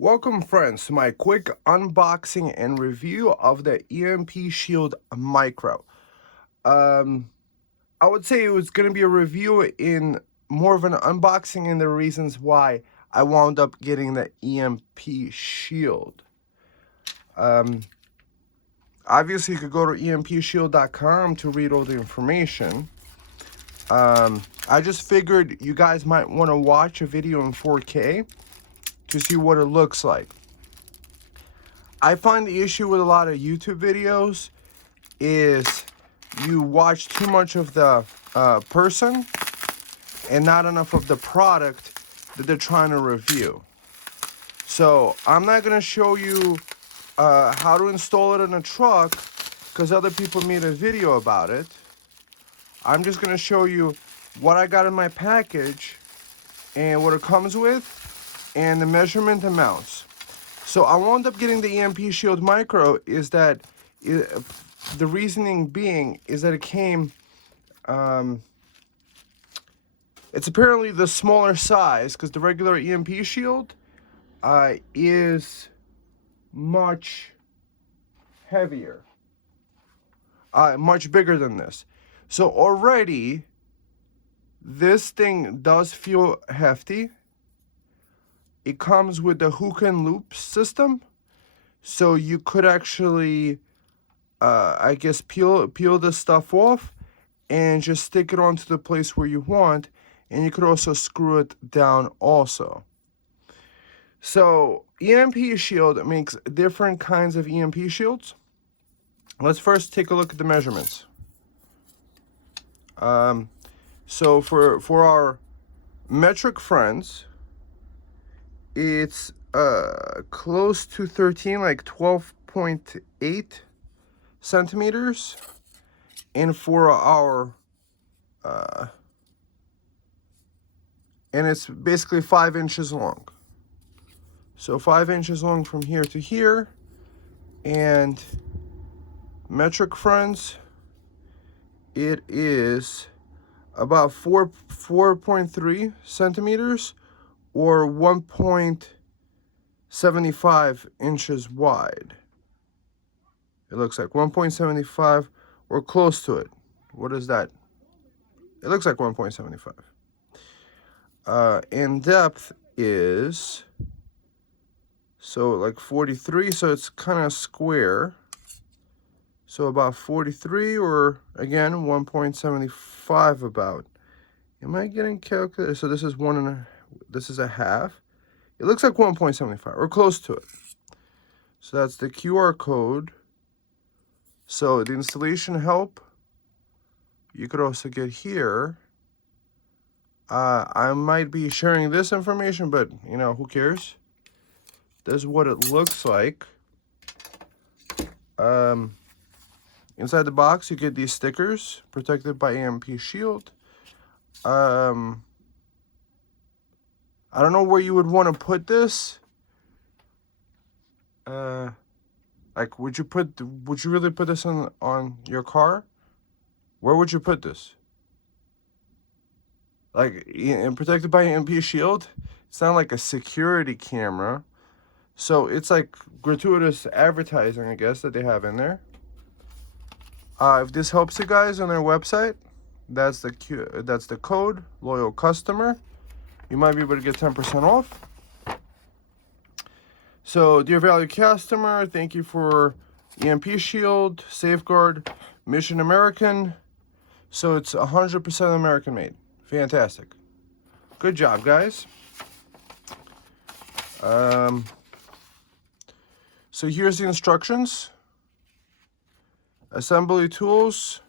Welcome friends to my quick unboxing and review of the EMP Shield Micro. I would say it was going to be a review in more of an unboxing and the reasons why I wound up getting the EMP Shield. Obviously you could go to empshield.com to read all the information. I just figured you guys might want to watch a video in 4K to see what it looks like. I find the issue with a lot of YouTube videos is you watch too much of the person and not enough of the product that they're trying to review. So I'm not going to show you how to install it in a truck because other people made a video about it. I'm just going to show you what I got in my package and what it comes with and the measurement amounts. So I wound up getting the EMP Shield Micro is that the reasoning being is that it came, it's apparently the smaller size because the regular EMP Shield is much heavier, much bigger than this. So already this thing does feel hefty. It comes with the hook and loop system, so you could actually, I guess, peel this stuff off and just stick it onto the place where you want, and you could also screw it down also. So EMP Shield makes different kinds of EMP shields. Let's first take a look at the measurements. So for our metric friends, it's close to 13, like 12.8 centimeters. And for our, and it's basically 5 inches long. So 5 inches long from here to here. And metric friends, it is about 4.3 centimeters or 1.75 inches wide. It looks like 1.75 or close to it. What is that? It looks like 1.75. In depth is, so like 43, so it's kind of square. So about 43, or again 1.75 about. Am I getting calculated? So this is this is a half. It looks like 1.75 or close to it. So that's the QR code. So the installation help, you could also get here. I might be sharing this information, but you know, who cares? This is what it looks like. Inside the box, you get these stickers protected by EMP Shield. I don't know where you would want to put this. Like, would you really put this on your car? Where would you put this? Like, and protected by EMP Shield, it's not like a security camera. So it's like gratuitous advertising, I guess, that they have in there. If this helps you guys on their website, that's the code, loyal customer. You might be able to get 10% off. So, dear valued customer, thank you for EMP Shield, Safeguard, Mission American. So it's 100% American made. Fantastic. Good job, guys. So here's the instructions. Assembly tools,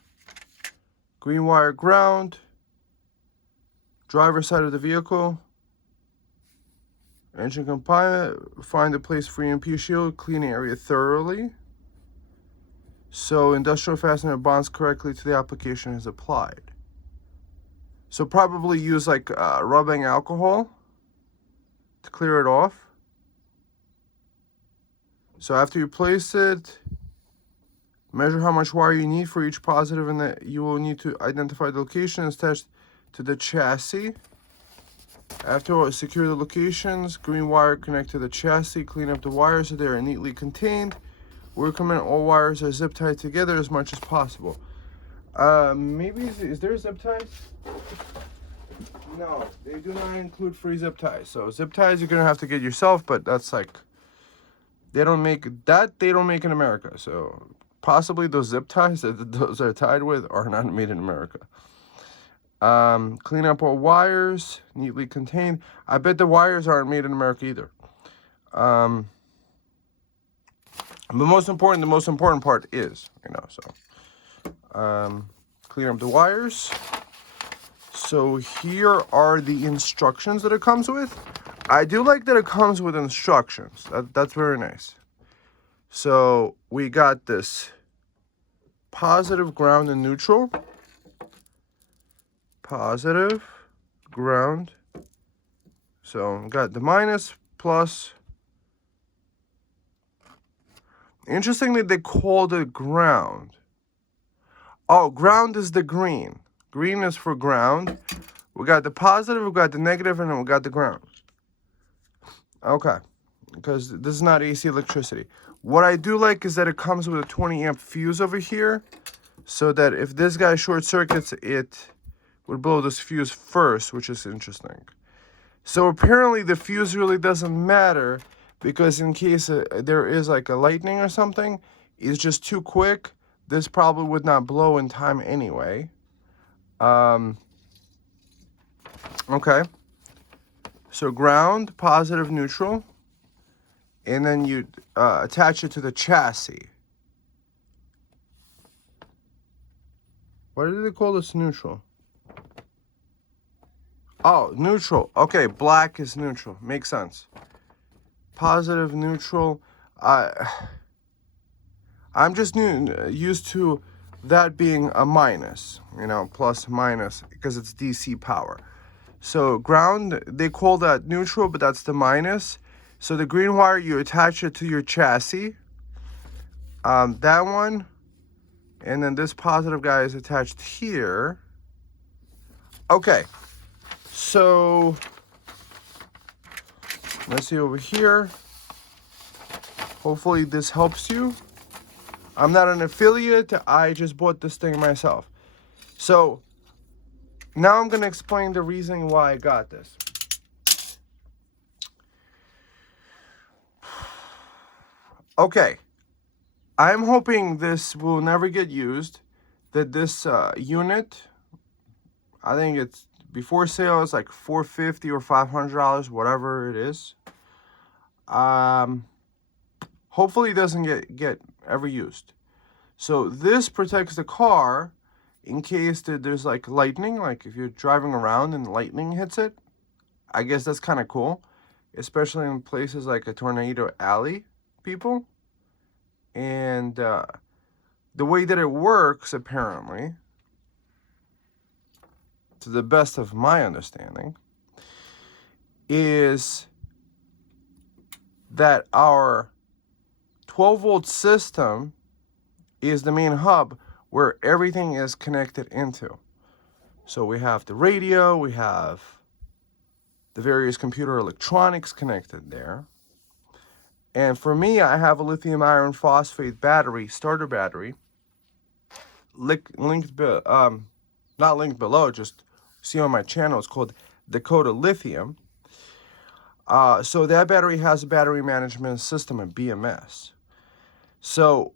green wire ground, driver side of the vehicle, engine component, find a place for EMP Shield, clean the area thoroughly. So industrial fastener bonds correctly to the application is applied. So probably use like rubbing alcohol to clear it off. So after you place it, measure how much wire you need for each positive, and that you will need to identify the location attached to the chassis. After secure the locations, green wire connect to the chassis, clean up the wires so they are neatly contained. We recommend all wires are zip tied together as much as possible. Maybe, is there zip ties? No, they do not include free zip ties. So zip ties you're gonna have to get yourself, but that's like, they don't make in America. So possibly those zip ties that those are tied with are not made in America. Clean up all wires, neatly contained. I bet the wires aren't made in America either. The most important part is, so, clean up the wires. So here are the instructions that it comes with. I do like that it comes with instructions. That's very nice. So we got this positive, ground, and neutral. Positive, ground. So we got the minus, plus. Interestingly, they called it ground. Oh, ground is the green. Green is for ground. We got the positive, we got the negative, and then we got the ground. Okay, because this is not AC electricity. What I do like is that it comes with a 20 amp fuse over here, so that if this guy short circuits, it would blow this fuse first, which is interesting. So apparently the fuse really doesn't matter, because in case there is like a lightning or something, it's just too quick. This probably would not blow in time anyway. Okay. So ground, positive, neutral. And then you attach it to the chassis. Why did they call this neutral? Oh, neutral. Okay, black is neutral. Makes sense. Positive, neutral. I'm just used to that being a minus, plus, minus, because it's DC power. So ground, they call that neutral, but that's the minus. So the green wire, you attach it to your chassis. That one. And then this positive guy is attached here. Okay. So let's see over here. Hopefully this helps you. I'm not an affiliate. I just bought this thing myself. So now I'm going to explain the reason why I got this. Okay. I'm hoping this will never get used. That this unit, I think it's before sale, it's like $450 or $500, whatever it is. Hopefully it doesn't get ever used. So this protects the car in case that there's like lightning, like if you're driving around and lightning hits it. I guess that's kind of cool, especially in places like a tornado alley, people. And the way that it works, apparently, to the best of my understanding, is that our 12-volt system is the main hub where everything is connected into. So we have the radio, we have the various computer electronics connected there. And for me, I have a lithium iron phosphate battery, starter battery, linked, not linked below, just see on my channel. It's called Dakota Lithium. So that battery has a battery management system, a BMS. So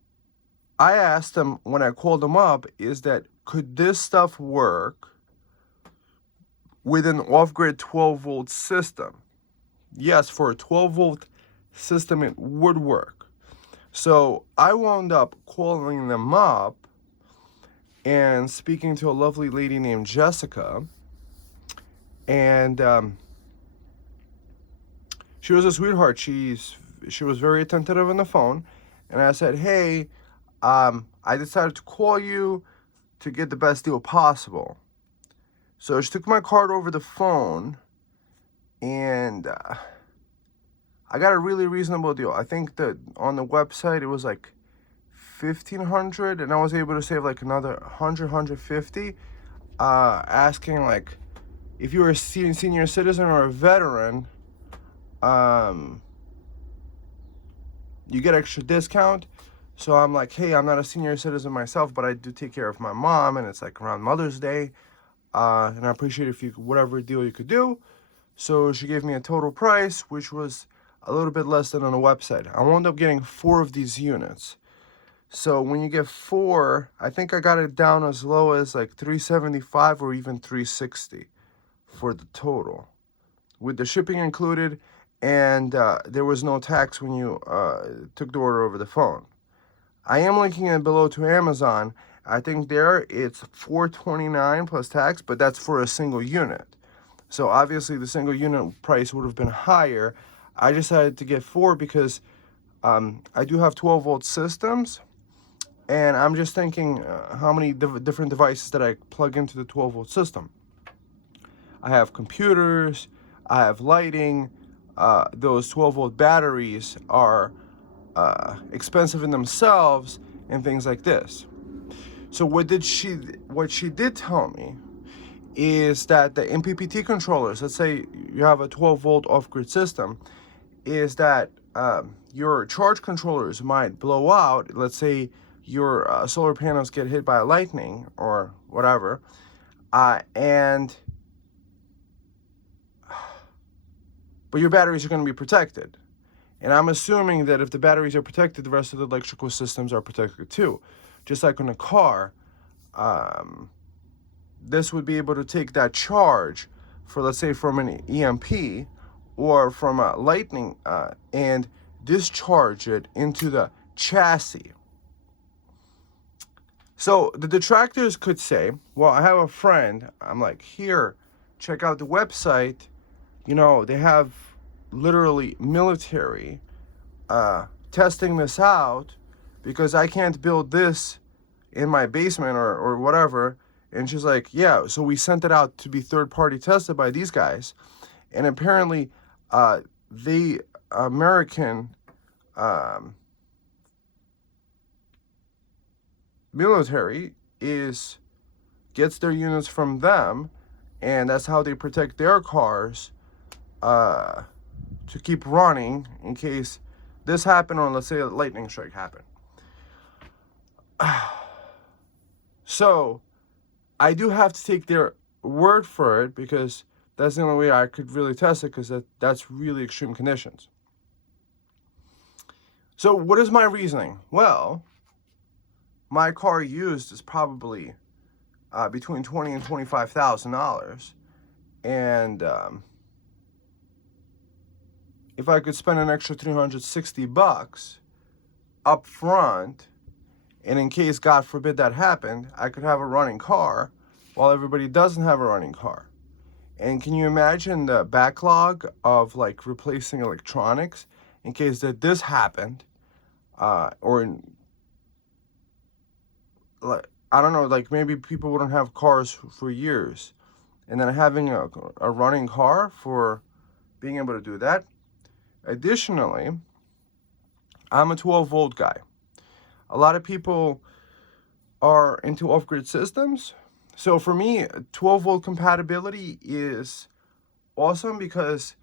I asked them when I called them up, is that could this stuff work with an off-grid 12-volt system? Yes, for a 12-volt system, it would work. So I wound up calling them up and speaking to a lovely lady named Jessica. And she was a sweetheart. She was very attentive on the phone. And I said, hey, I decided to call you to get the best deal possible. So she took my card over the phone, and I got a really reasonable deal. I think that on the website it was like $1,500, and I was able to save like another $100, $150, asking like if you're a senior citizen or a veteran, you get extra discount. So I'm like, hey, I'm not a senior citizen myself, but I do take care of my mom, and it's like around Mother's Day, and I appreciate if you whatever deal you could do. So she gave me a total price, which was a little bit less than on the website. I wound up getting 4 of these units. So when you get 4, I think I got it down as low as like $375 or even $360 for the total, with the shipping included, and there was no tax when you took the order over the phone. I am linking it below to Amazon. I think there it's $429 plus tax, but that's for a single unit. So obviously the single unit price would have been higher. I decided to get 4 because I do have 12-volt systems, and I'm just thinking how many different devices that I plug into the 12-volt system. I have computers, I have lighting. Those 12-volt batteries are expensive in themselves, and things like this. So what she did tell me is that the MPPT controllers, let's say you have a 12-volt off-grid system, is that your charge controllers might blow out. Let's say your solar panels get hit by lightning or whatever, but your batteries are going to be protected. And I'm assuming that if the batteries are protected, the rest of the electrical systems are protected too. Just like on a car, this would be able to take that charge for, let's say, from an EMP or from a lightning and discharge it into the chassis. So the detractors could say, well, I have a friend. I'm like, here, check out the website. You know, they have literally military testing this out, because I can't build this in my basement or whatever. And she's like, yeah, so we sent it out to be third-party tested by these guys. And apparently the American military gets their units from them, and that's how they protect their cars to keep running in case this happened, or let's say a lightning strike happened. So I do have to take their word for it, because that's the only way I could really test it, because that's really extreme conditions. So what is my reasoning? Well, my car used is probably between $20,000 and $25,000, and if I could spend an extra $360 up front, and in case, God forbid, that happened, I could have a running car while everybody doesn't have a running car. And can you imagine the backlog of like replacing electronics in case that this happened, or like, I don't know, like maybe people wouldn't have cars for years, and then having a running car for being able to do that. Additionally, I'm a 12-volt guy. A lot of people are into off-grid systems. So for me, 12-volt compatibility is awesome, because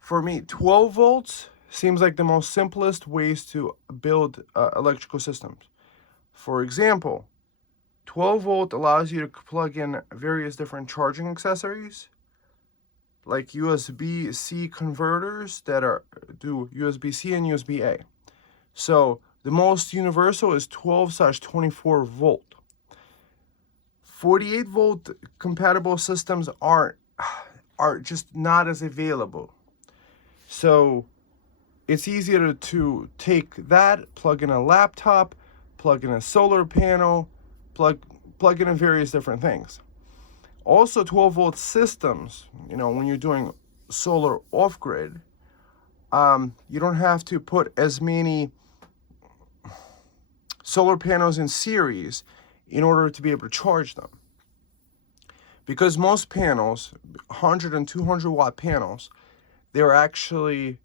for me, 12 volts seems like the most simplest ways to build electrical systems. For example, 12 volt allows you to plug in various different charging accessories, like USB-C converters that do USB-C and USB-A. So the most universal is 12/24 volt. 48 volt compatible systems are just not as available. So it's easier to take that, plug in a laptop, plug in a solar panel, plug in various different things. Also, 12-volt systems, when you're doing solar off-grid, you don't have to put as many solar panels in series in order to be able to charge them. Because most panels, 100 and 200 watt panels, they're actually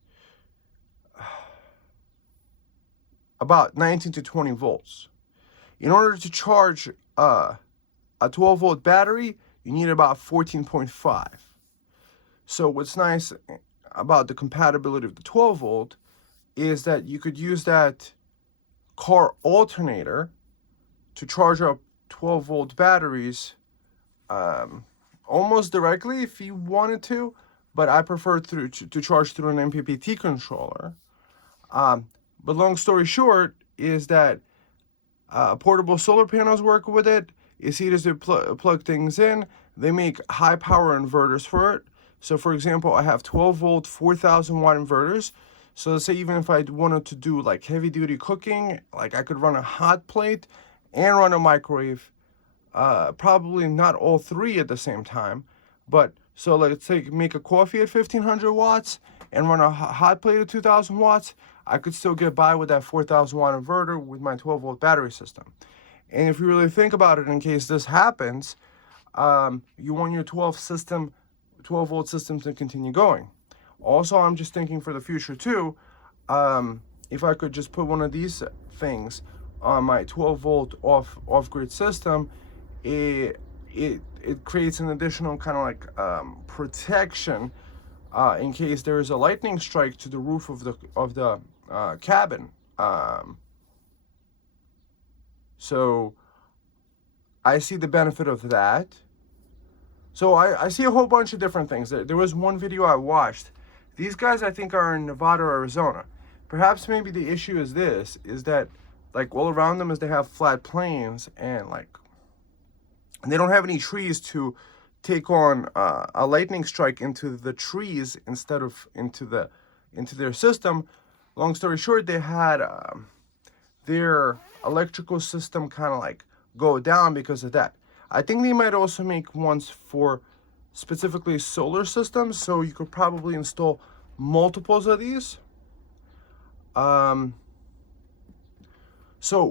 about 19 to 20 volts. In order to charge a 12-volt battery, you need about 14.5. So what's nice about the compatibility of the 12 volt is that you could use that car alternator to charge up 12 volt batteries almost directly if you wanted to, but I prefer to charge through an MPPT controller. But long story short is that portable solar panels work with it. It's easy to plug things in. They make high power inverters for it. So for example, I have 12 volt, 4,000 watt inverters. So let's say even if I wanted to do like heavy duty cooking, like I could run a hot plate and run a microwave. Probably not all three at the same time, but so let's say make a coffee at 1500 watts and run a hot plate at 2000 watts. I could still get by with that 4,000 watt inverter with my 12 volt battery system. And if you really think about it, in case this happens, you want your 12 volt system to continue going. Also, I'm just thinking for the future too, if I could just put one of these things on my 12 volt off-grid system, it creates an additional kind of like protection in case there is a lightning strike to the roof of the cabin. So I see the benefit of that. So I see a whole bunch of different things. There was one video I watched. These guys I think are in Nevada or Arizona. Perhaps maybe the issue is this, is that like all around them is they have flat plains and they don't have any trees to take on a lightning strike into the trees instead of into their system. Long story short, they had their electrical system kind of like go down because of that. I think they might also make ones for specifically solar systems, so you could probably install multiples of these. So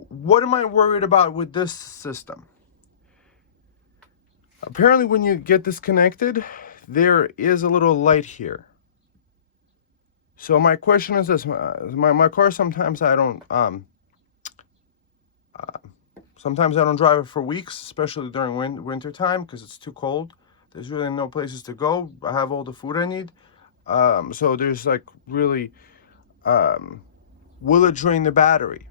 what am I worried about with this system? Apparently when you get disconnected, there is a little light here. So my question is this, my car sometimes I don't drive it for weeks, especially during winter time because it's too cold. There's really no places to go. I have all the food I need. So there's like really, will it drain the battery?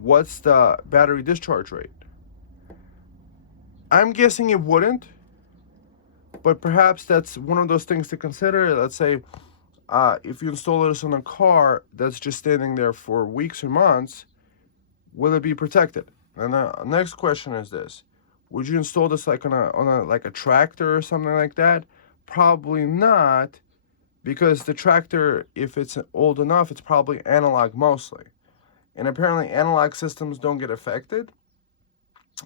What's the battery discharge rate? I'm guessing it wouldn't, but perhaps that's one of those things to consider. Let's say if you install this on a car that's just standing there for weeks or months, will it be protected? And the next question is this: would you install this like on a tractor or something like that? Probably not, because the tractor, if it's old enough, it's probably analog mostly, and apparently analog systems don't get affected.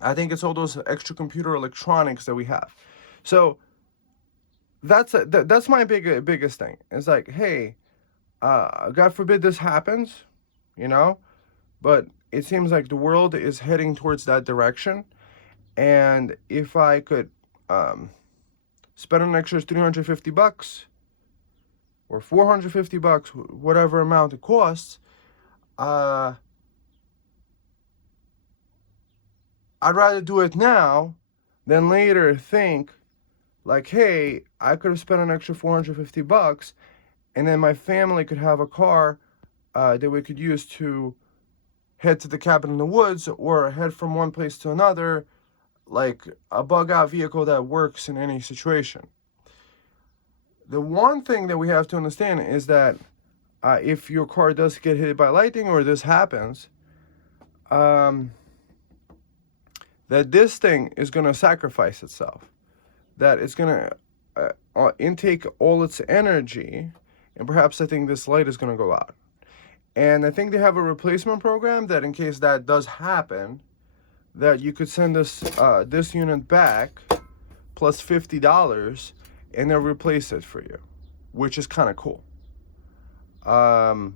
I think it's all those extra computer electronics that we have. So that's my biggest thing. It's like, hey, God forbid this happens, but it seems like the world is heading towards that direction. And if I could spend an extra $350 or $450, whatever amount it costs, I'd rather do it now than later think like, hey, I could have spent an extra $450 and then my family could have a car that we could use to head to the cabin in the woods or head from one place to another, like a bug out vehicle that works in any situation. The one thing that we have to understand is that if your car does get hit by lightning or this happens, that this thing is going to sacrifice itself, that it's going to intake all its energy, and perhaps I think this light is going to go out. And I think they have a replacement program that in case that does happen, that you could send this unit back plus $50 and they'll replace it for you, which is kind of cool. But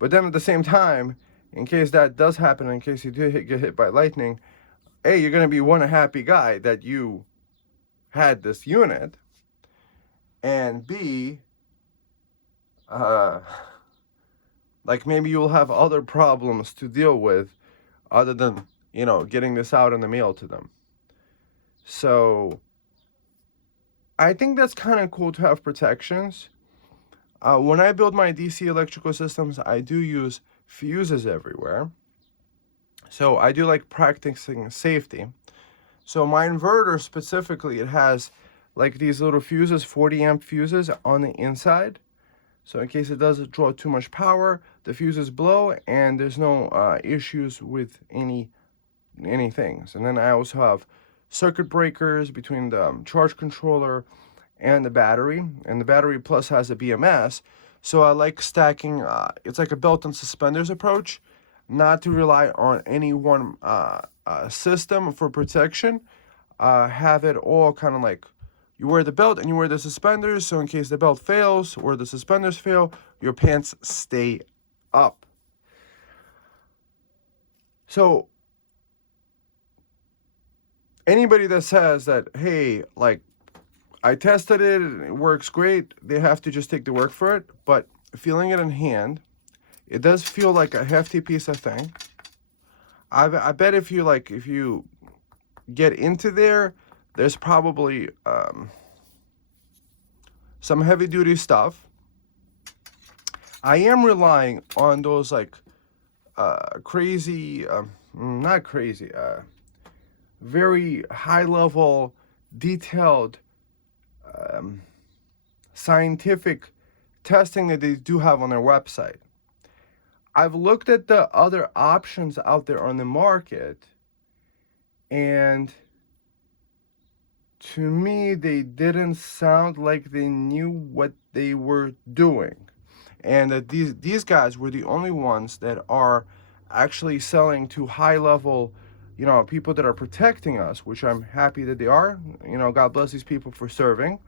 then at the same time, in case that does happen, in case you do get hit by lightning, A, you're going to be one happy guy that you had this unit, and B, like maybe you'll have other problems to deal with other than you know, getting this out in the mail to them. So I think that's kind of cool to have protections. When I build my DC electrical systems, I do use fuses everywhere. So I do like practicing safety. So my inverter specifically, it has like these little fuses, 40 amp fuses on the inside. So in case it doesn't draw too much power, the fuses blow and there's no issues with any things. And then I also have circuit breakers between the charge controller and the battery. And the battery plus has a BMS. So I like stacking, it's like a belt and suspenders approach, not to rely on any one system for protection. Have it all kind of like you wear the belt and you wear the suspenders, so in case the belt fails or the suspenders fail, your pants stay up. So anybody that says that, hey, like, I tested it and it works great, they have to just take the work for it. But feeling it in hand, it does feel like a hefty piece of thing. I bet if you get into there, there's probably some heavy duty stuff. I am relying on those like crazy, not crazy, very high level, detailed, scientific testing that they do have on their website. I've looked at the other options out there on the market, and to me, they didn't sound like they knew what they were doing. And that these guys were the only ones that are actually selling to high level, you know, people that are protecting us, which I'm happy that they are. You know, God bless these people for serving.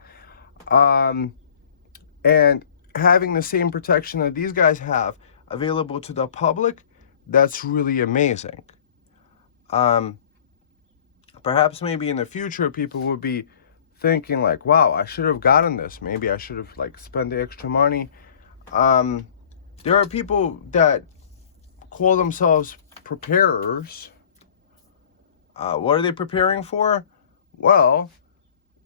And having the same protection that these guys have available to the public, that's really amazing. Perhaps maybe in the future people would be thinking like, wow, I should have gotten this. Maybe I should have like spent the extra money. There are people that call themselves preparers. What are they preparing for? Well,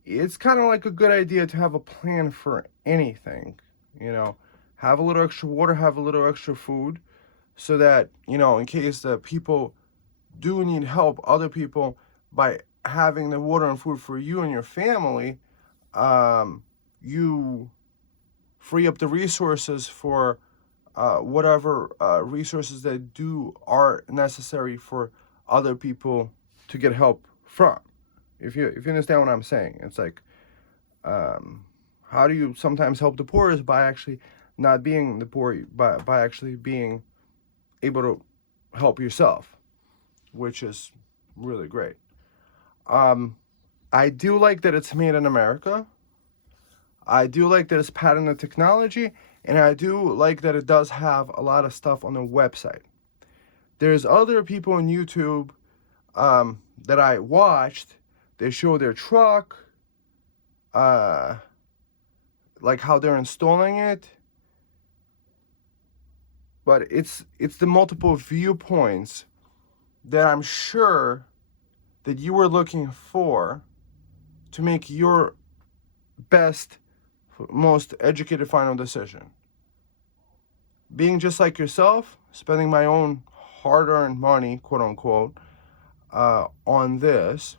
it's kind of like a good idea to have a plan for anything, you know, have a little extra water, have a little extra food, so that, you know, in case the people do need help, other people, by having the water and food for you and your family, you free up the resources for whatever resources that are necessary for other people to get help from. If you understand what I'm saying, it's like, how do you sometimes help the poor is by actually not being the poor, by actually being able to help yourself, which is really great. I do like that it's made in America. I do like that it's patented technology, and I do like that it does have a lot of stuff on the website. There's other people on YouTube that I watched. They show their truck, like how they're installing it. But it's the multiple viewpoints that I'm sure that you were looking for to make your best, most educated final decision. Being just like yourself, spending my own hard-earned money, quote unquote, on this,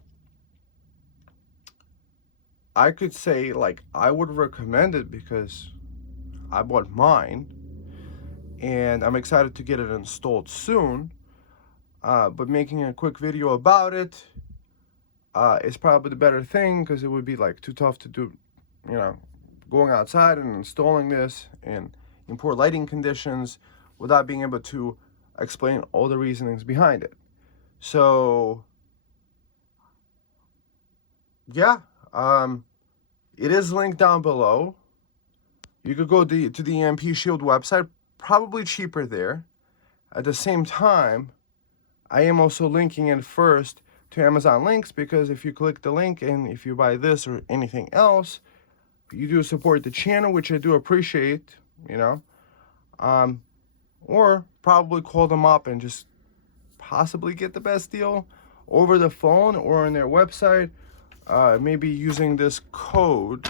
I could say, like, I would recommend it because I bought mine and I'm excited to get it installed soon. But making a quick video about it is probably the better thing, because it would be like too tough to do, you know, going outside and installing this in poor lighting conditions without being able to explain all the reasonings behind it. So yeah, it is linked down below. You could go to the EMP Shield website, probably cheaper there. At the same time, I am also linking it first to Amazon links, because if you click the link and if you buy this or anything else, you do support the channel, which I do appreciate, you know. Or probably call them up and just possibly get the best deal over the phone or on their website, maybe using this code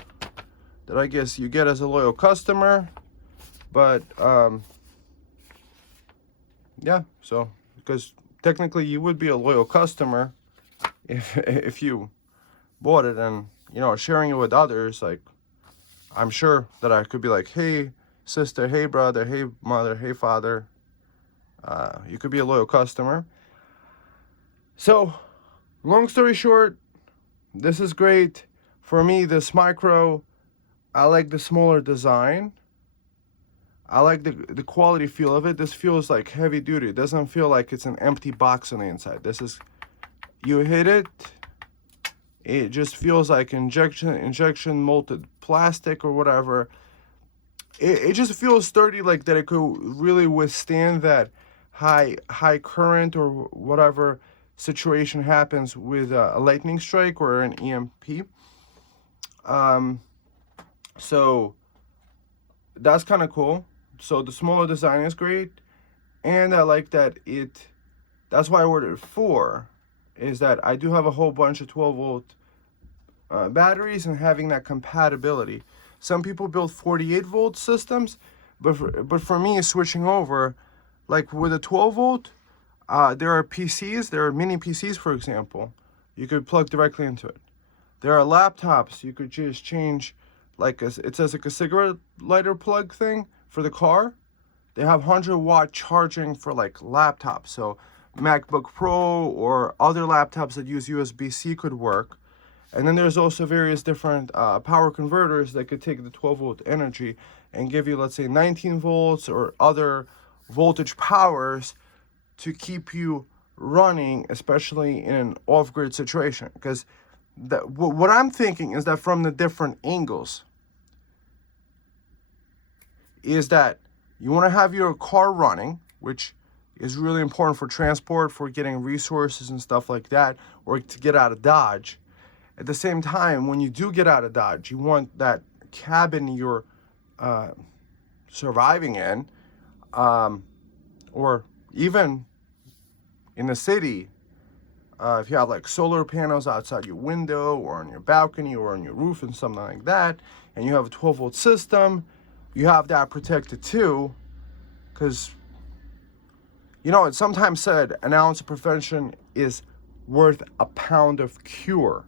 that I guess you get as a loyal customer. But yeah, so because technically you would be a loyal customer if you bought it, and sharing it with others. Like, I'm sure that I could be like, hey sister, hey brother, hey mother, hey father, you could be a loyal customer. So long story short, this is great. For me, this micro, I like the smaller design. I like the quality feel of it. This feels like heavy duty. It doesn't feel like it's an empty box on the inside. This is, you hit it, it just feels like injection molded plastic or whatever. It just feels sturdy, like that it could really withstand that high current or whatever situation happens with a lightning strike or an EMP. So that's kind of cool. So the smaller design is great, and I like that that's why I ordered 4, is that I do have a whole bunch of 12-volt batteries, and having that compatibility. Some people build 48-volt systems, but for me, switching over, like with a 12-volt, there are PCs, there are mini PCs, for example, you could plug directly into it. There are laptops, you could just change, like it says like a cigarette lighter plug thing for the car. They have 100-watt charging for like laptops, so MacBook Pro or other laptops that use USB-C could work. And then there's also various different power converters that could take the 12-volt energy and give you, let's say, 19 volts or other voltage powers to keep you running, especially in an off-grid situation. Because what I'm thinking is that from the different angles is that you want to have your car running, which is really important for transport, for getting resources and stuff like that, or to get out of Dodge. At the same time, when you do get out of Dodge, you want that cabin you're surviving in, or even in the city, if you have like solar panels outside your window or on your balcony or on your roof and something like that, and you have a 12-volt system, you have that protected too. Because, it's sometimes said an ounce of prevention is worth a pound of cure.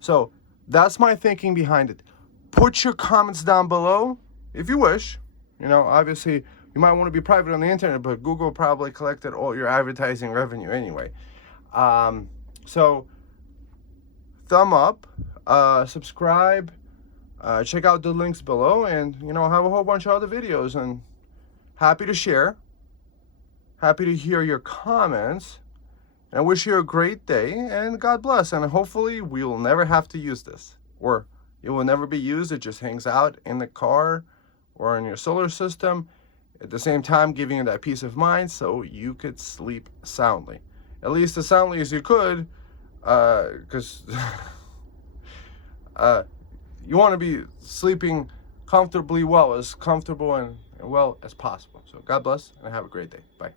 So that's my thinking behind it. Put your comments down below if you wish. Obviously, you might want to be private on the internet, but Google probably collected all your advertising revenue anyway. So thumb up, subscribe, check out the links below, and, have a whole bunch of other videos. And happy to share. Happy to hear your comments. And I wish you a great day, and God bless. And hopefully we will never have to use this, or it will never be used. It just hangs out in the car or in your solar system, at the same time giving you that peace of mind so you could sleep soundly. At least as soundly as you could, because you want to be sleeping comfortably well, as comfortable and well as possible. So God bless, and have a great day. Bye.